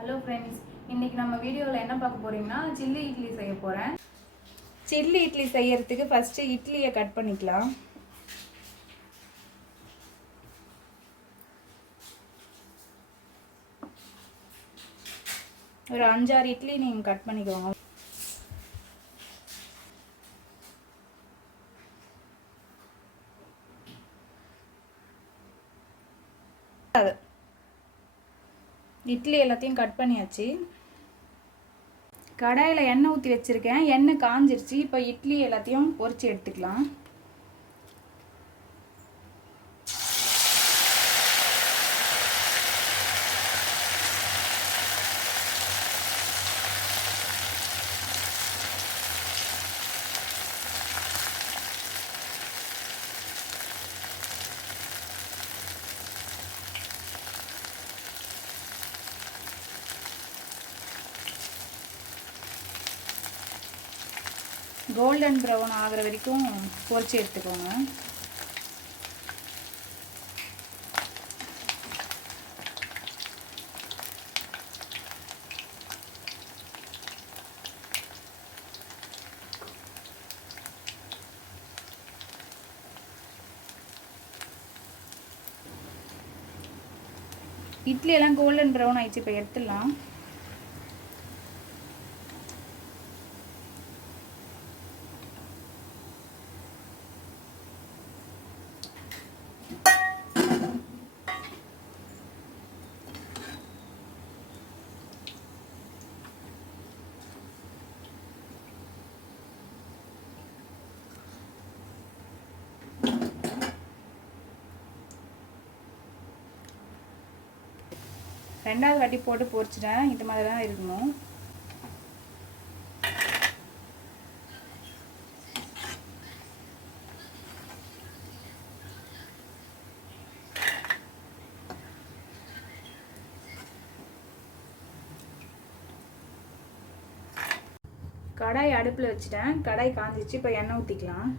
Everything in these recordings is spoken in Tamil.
ஹலோ ஃப்ரெண்ட்ஸ், இன்றைக்கி நம்ம வீடியோவில் என்ன பார்க்க போகிறீங்கன்னா சில்லி இட்லி செய்ய போகிறேன். சில்லி இட்லி செய்யறதுக்கு ஃபஸ்ட்டு இட்லியை கட் பண்ணிக்கலாம். ஒரு 5-6 இட்லி நீங்கள் கட் பண்ணிக்கோங்க. இட்லி எல்லாத்தையும் கட் பண்ணியாச்சு. கடாயில் எண்ணெய் ஊற்றி வச்சுருக்கேன். எண்ணெய் காஞ்சிருச்சு. இப்போ இட்லி எல்லாத்தையும் பொரிச்சு எடுத்துக்கலாம். கோல்டன் ப்ரௌன் ஆகிற வரைக்கும் பொரிச்சு எடுத்துக்கோங்க. இட்லி எல்லாம் கோல்டன் ப்ரௌன் ஆயிடுச்சு. இப்போ எடுத்துடலாம். ரெண்டாவது வாட்டி போட்டு பொரிச்சிட்டேன். இந்த மாதிரி தான் இருக்கணும். கடாய் அடுப்பில் வச்சுட்டேன். கடாய் காஞ்சிச்சு. இப்போ எண்ணெய் ஊற்றிக்கலாம்.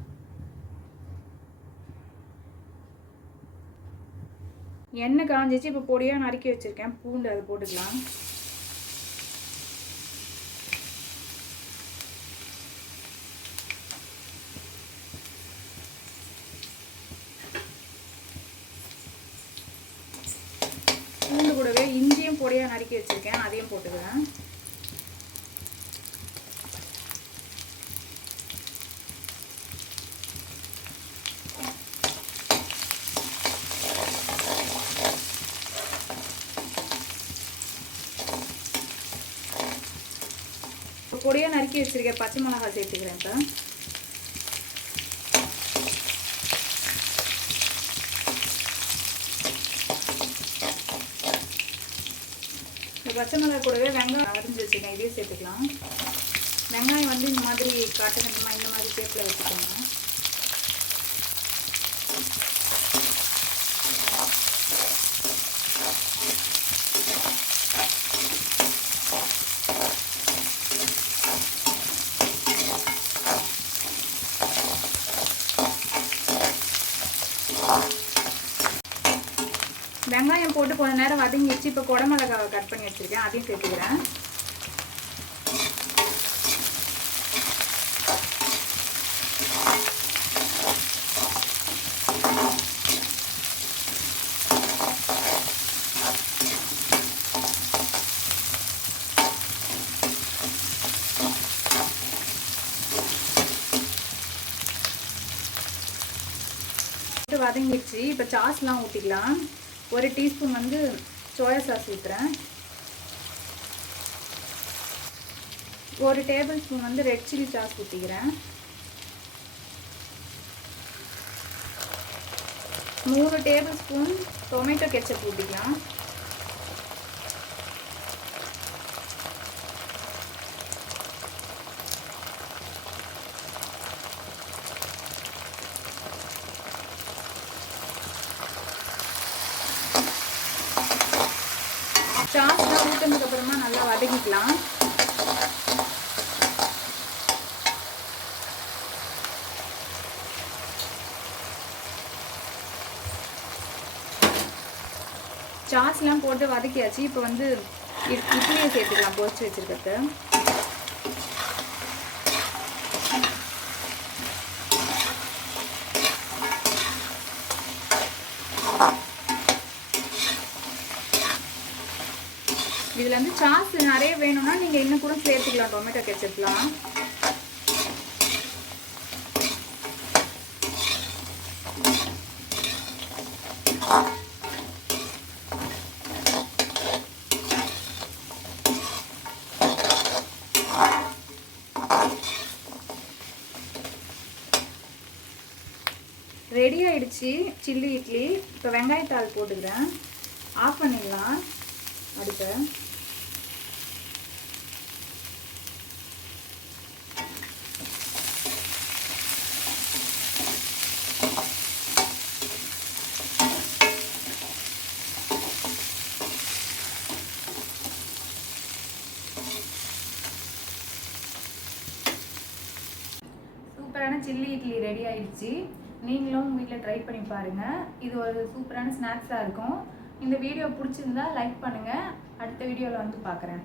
எண்ணெய் காஞ்சிச்சு. இப்போ பொடியாக நறுக்கி வச்சுருக்கேன் பூண்டு, அதை போட்டுக்கலாம். பூண்டு கூடவே இஞ்சியும் பொடியாக நறுக்கி வச்சுருக்கேன், அதையும் போட்டுக்கிறேன். பொடியாக நறுக்கி வச்சுருக்கேன் பச்சை மிளகாய் சேர்த்துக்கிறேன். இப்போ பச்சை மிளகாய் கூடவே வெங்காயம் அரைஞ்சி வச்சுருக்கேன், இதையும் சேர்த்துக்கலாம். வெங்காயம் வந்து இந்த மாதிரி காட்டணுமா, இந்த மாதிரி ஷேப்பில் வச்சுக்கோங்க. வெங்காயம் போட்டு கொஞ்ச நேரம் வதங்கிடுச்சு. இப்போ குடமிளகாவை கட் பண்ணி வச்சுருக்கேன், அதையும் சேர்த்துக்கிறேன். வதங்கிடுச்சு. இப்போ சாஸ்லாம் ஊற்றிக்கலாம். 1 டீஸ்பூன் வந்து சோயா சாஸ் ஊற்றுறேன். 1 டேபிள் ஸ்பூன் வந்து ரெட் சில்லி சாஸ் ஊற்றிக்கிறேன். 3 டேபிள் ஸ்பூன் டொமேட்டோ கெச்சப் ஊற்றிக்கலாம். சாஸ்லாம் ஊற்றினதுக்கப்புறமா நல்லா வதக்கிக்கலாம். சாஸ்லாம் போட்டு வதக்கியாச்சு. இப்போ வந்து இட்லியை சேர்த்துக்கலாம் பொரிச்சு வச்சுருக்கிறது. இதில் வந்து சாஸ் நிறைய வேணும்னா நீங்கள் இன்னும் கூட சேர்த்துக்கலாம், டொமேட்டோ கெச்சப்லாம். ரெடி ஆயிடுச்சு சில்லி இட்லி. இப்போ வெங்காயத்தாள் போட்டுக்கிறேன். ஆஃப் பண்ணிடலாம் அடுப்பை. சூப்பரான சில்லி இட்லி ரெடி ஆயிடுச்சு. நீங்களும் வீட்டில் ட்ரை பண்ணி பாருங்கள். இது ஒரு சூப்பரான ஸ்நாக்ஸாக இருக்கும். இந்த வீடியோ பிடிச்சிருந்தா லைக் பண்ணுங்கள். அடுத்த வீடியோவில் வந்து பார்க்குறேன்.